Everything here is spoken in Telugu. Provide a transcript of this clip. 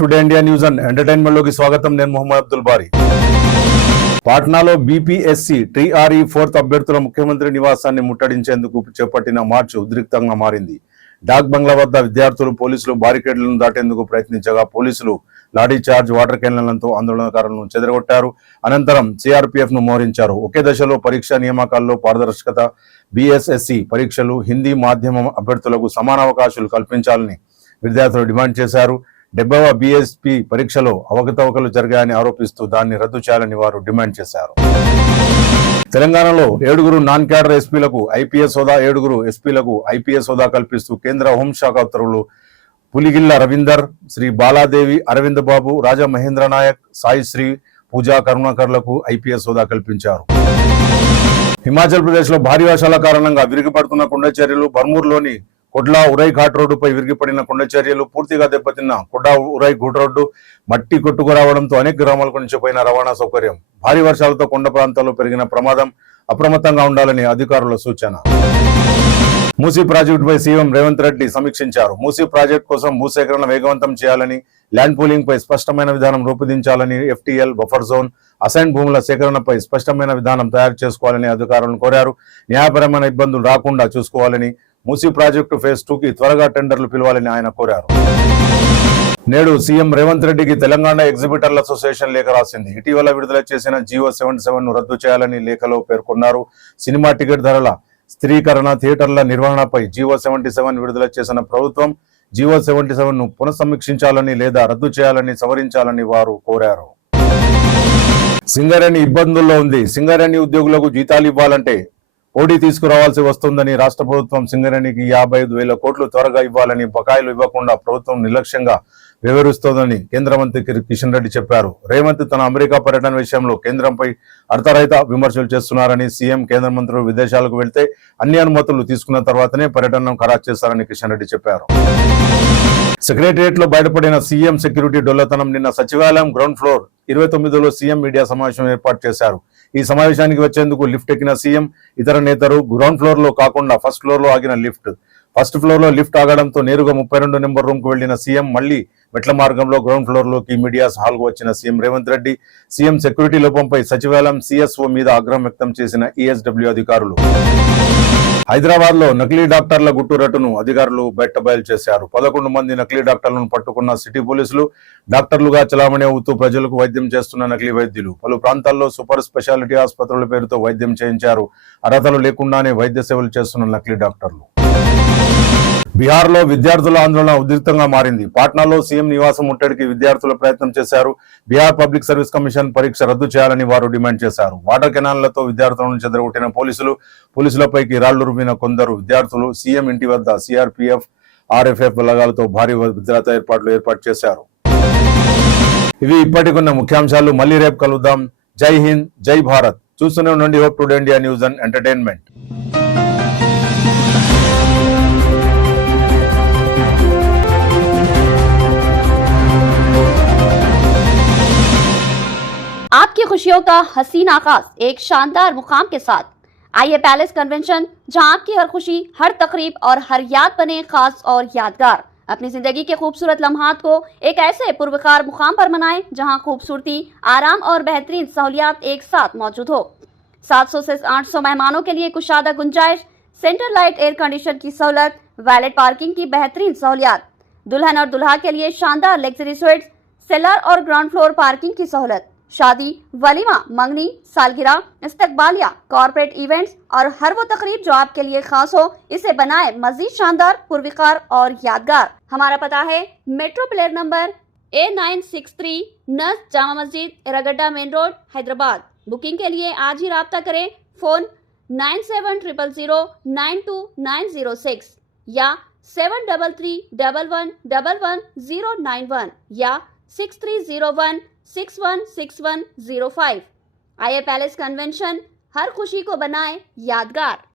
Today India news and entertainment లోకి స్వాగతం. నేను మొహమ్మద్ అబ్దుల్ బారీ. పాట్నాలో బీపీఎస్సీ టీఆర్ఈ 4th అభ్యర్థుల ముఖ్యమంత్రి నివాసాన్ని ముట్టడించేందుకు చేపట్టిన మార్చ్ ఉద్రిక్తంగా మారింది. డాక్ బంగ్లా వద్ద విద్యార్థులు పోలీసులు బారికేడ్లను దాటేందుకు ప్రయత్నించగా పోలీసులు లాఠీ చార్జ్, వాటర్ క్యాన్లతో ఆందోళనకారులను చెదరగొట్టారు. అనంతరం సిఆర్పీఎఫ్ ను మోహరించారు. ఒకే దశలో పరీక్షా నియామకాల్లో పారదర్శకత, బీఎస్ఎస్సీ పరీక్షలు, హిందీ మాధ్యమం అభ్యర్థులకు సమాన అవకాశాలు కల్పించాలని విద్యార్థులు డిమాండ్ చేశారు. 70వ బీఎస్పీ పరీక్షలో అవకతవకలు జరిగాయని ఆరోపిస్తూ దాన్ని రద్దు చేయాలని వారు డిమాండ్ చేశారు. తెలంగాణలో 7 నాన్ క్యాడర్ ఎస్పీలకు ఐపీఎస్ హోదా, 7 ఎస్పీలకు ఐపీఎస్ హోదా కల్పిస్తూ కేంద్ర హోంశాఖ ఉత్తర్వులు. పులిగిల్ల రవీందర్, శ్రీ బాలాదేవి, అరవింద్ బాబు, రాజా మహేంద్ర నాయక్, సాయి శ్రీ, పూజా కరుణాకర్లకు ఐపీఎస్ హోదా కల్పించారు. హిమాచల్ ప్రదేశ్ లో భారీ వర్షాల కారణంగా విరిగిపడుతున్న కొండచర్యలు. బర్మూర్లోని కొడ్లా ఉరై ఘాట్ రోడ్డుపై విరిగిపడిన కొండచర్యలు, పూర్తిగా దెబ్బతిన్న కొడ్డా ఉరై ఘాట్ రోడ్డు మట్టి కొట్టుకురావడంతో అనేక గ్రామాలకు నిలిచిపోయిన రవాణా సౌకర్యం. భారీ వర్షాలతో కొండ ప్రాంతాల్లో పెరిగిన ప్రమాదం. అప్రమత్తంగా ఉండాలని అధికారుల సూచన. మూసీ ప్రాజెక్టుపై సీఎం రేవంత్ రెడ్డి సమీక్షించారు. మూసీ ప్రాజెక్టు కోసం భూసేకరణ వేగవంతం చేయాలని, ల్యాండ్ పూలింగ్ పై స్పష్టమైన విధానం రూపొందించాలని, ఎఫ్టీఎల్, బఫర్ జోన్, అసైన్ భూముల సేకరణపై స్పష్టమైన విధానం తయారు చేసుకోవాలని అధికారులను కోరారు. న్యాయపరమైన ఇబ్బందులు రాకుండా చూసుకోవాలని, మూసీ ప్రాజెక్టు ఫేజ్ 2కి త్వరగా టెండర్లు పిలవాలని ఆయన కోరారు. నేడు సీఎం రేవంత్ రెడ్డికి తెలంగాణ ఎగ్జిబిటర్ల అసోసియేషన్ లేఖ రాసింది. ఇటీవల విడుదల చేసిన జియో 77 ను రద్దు చేయాలని లేఖలో పేర్కొన్నారు. సినిమా టికెట్ ధరల స్థిరీకరణ, థియేటర్ల నిర్వహణపై జియో 77 విడుదల చేసిన ప్రభుత్వం జియో 77 ను పునఃసమీక్షించాలని లేదా రద్దు చేయాలని, సవరించాలని వారు కోరారు. సింగరేణి ఇబ్బందుల్లో ఉంది. సింగరేణి ఉద్యోగులకు జీతాలు ఇవ్వాలంటే ఓడి తీసుకురావాల్సి వస్తుందని రాష్ట్ర ప్రభుత్వం సింగరేణికి 55,000 కోట్లు త్వరగా ఇవ్వాలని, బకాయిలు ఇవ్వకుండా ప్రభుత్వం నిర్లక్ష్యంగా వ్యవహరిస్తోందని కేంద్ర మంత్రి కిషన్ రెడ్డి చెప్పారు. రేవంత్ తన అమెరికా పర్యటన విషయంలో కేంద్రంపై అర్థరహిత విమర్శలు చేస్తున్నారని, సీఎం కేంద్ర మంత్రులు విదేశాలకు వెళ్తే అన్ని అనుమతులు తీసుకున్న తర్వాతనే పర్యటనను ఖరారు చేస్తారని కిషన్ రెడ్డి చెప్పారు. సెక్రటరియట్ లో బయటపడిన సీఎం సెక్యూరిటీ డొల్లతనం. నిన్న సచివాలయం గ్రౌండ్ ఫ్లోర్ 29లో సీఎం మీడియా సమావేశం ఏర్పాటు చేశారు. ఈ సమావేశానికి వచ్చేందుకు లిఫ్ట్ ఎక్కిన సీఎం, ఇతర నేతలు గ్రౌండ్ ఫ్లోర్ లో కాకుండా ఫస్ట్ ఫ్లోర్ లో ఆగిన ఫస్ట్ ఫ్లోర్ లో లిఫ్ట్ ఆగడంతో నేరుగా 32 నెంబర్ రూమ్ కు వెళ్లిన సీఎం మళ్లీ మెట్ల మార్గంలో గ్రౌండ్ ఫ్లోర్ లోకి మీడియా హాల్ కు వచ్చిన CM Revanth Reddy, CM security లోపంపై సచివాలయం సిఎస్ఓ మీద ఆగ్రహం వ్యక్తం చేసిన ఈఎస్డబ్ల్యూ అధికారులు. హైదరాబాద్ లో నకిలీ డాక్టర్ల గుట్టురట్టును అధికారులు బయటబయలు చేశారు. 11 మంది నకిలీ డాక్టర్లను పట్టుకున్న సిటీ పోలీసులు. డాక్టర్లుగా చలామణి అవుతూ ప్రజలకు వైద్యం చేస్తున్న నకిలీ వైద్యులు. పలు ప్రాంతాల్లో సూపర్ స్పెషాలిటీ ఆసుపత్రుల పేరుతో వైద్యం చేయించారు. అర్హతలు లేకుండానే వైద్య సేవలు చేస్తున్న నకిలీ డాక్టర్లు. బీహార్ లో విద్యార్థుల ఆందోళన ఉధృతంగా మారింది. పాట్నాలో సీఎం నివాసం ముట్టడికి విద్యార్థుల ప్రయత్నం చేశారు. బీహార్ పబ్లిక్ సర్వీస్ కమిషన్ పరీక్ష రద్దు చేయాలని వారు డిమాండ్ చేశారు. వాటర్ కెనాన్లతో విద్యార్థులను చెదరగొట్టిన పోలీసులపైకి రాళ్లు రుమిన కొందరు విద్యార్థులు. సీఎం ఇంటి వద్ద సిఆర్పీఎఫ్, ఆర్ఎఫ్ఎఫ్ బలగాలతో భారీ భద్రతా ఏర్పాటు చేశారు. ఇవి ఇప్పటికున్న ముఖ్యాంశాలు. మళ్ళీ రేపు కలుద్దాం. జై హింద్, జై భారత్. చూస్తూనే ఉండండి hope today India news and entertainment. आपकी खुशियों का हसीन आगाज एक शानदार मुकाम के साथ। आइए पैलेस कन्वेंशन, जहां आपकी हर खुशी, हर तकरीब और हर याद बने खास और यादगार। अपनी जिंदगी के खूबसूरत लम्हात को एक ऐसे पुरवकार मुकाम पर मनाएं जहां खूबसूरती, आराम और बेहतरीन सहूलियात एक साथ मौजूद हो। 700 से 800 मेहमानों के लिए कुशादा गुंजाइश, सेंटर लाइट एयर कंडीशन की सहूलत, वैलेट पार्किंग की बेहतरीन सहूलियात, दुल्हन और दुल्हा के लिए शानदार लग्जरी स्वीट्स, सेलर और ग्राउंड फ्लोर पार्किंग की सहूलत। शादी, वलीमा, मंगनी, सालगिरह, इस्तकबालिया, कॉर्पोरेट इवेंट्स और हर वो तकरीब जो आपके लिए खास हो, इसे बनाए मजीद शानदार, पुरवकार और यादगार। हमारा पता है metro pillar number A963 near Jama Masjid, Erragadda main road, Hyderabad. Booking के लिए आज ही राब्ता करें। फोन 9700092906 या 7331111091 या 6301616105। आइए पैलेस कन्वेंशन, हर खुशी को बनाए यादगार।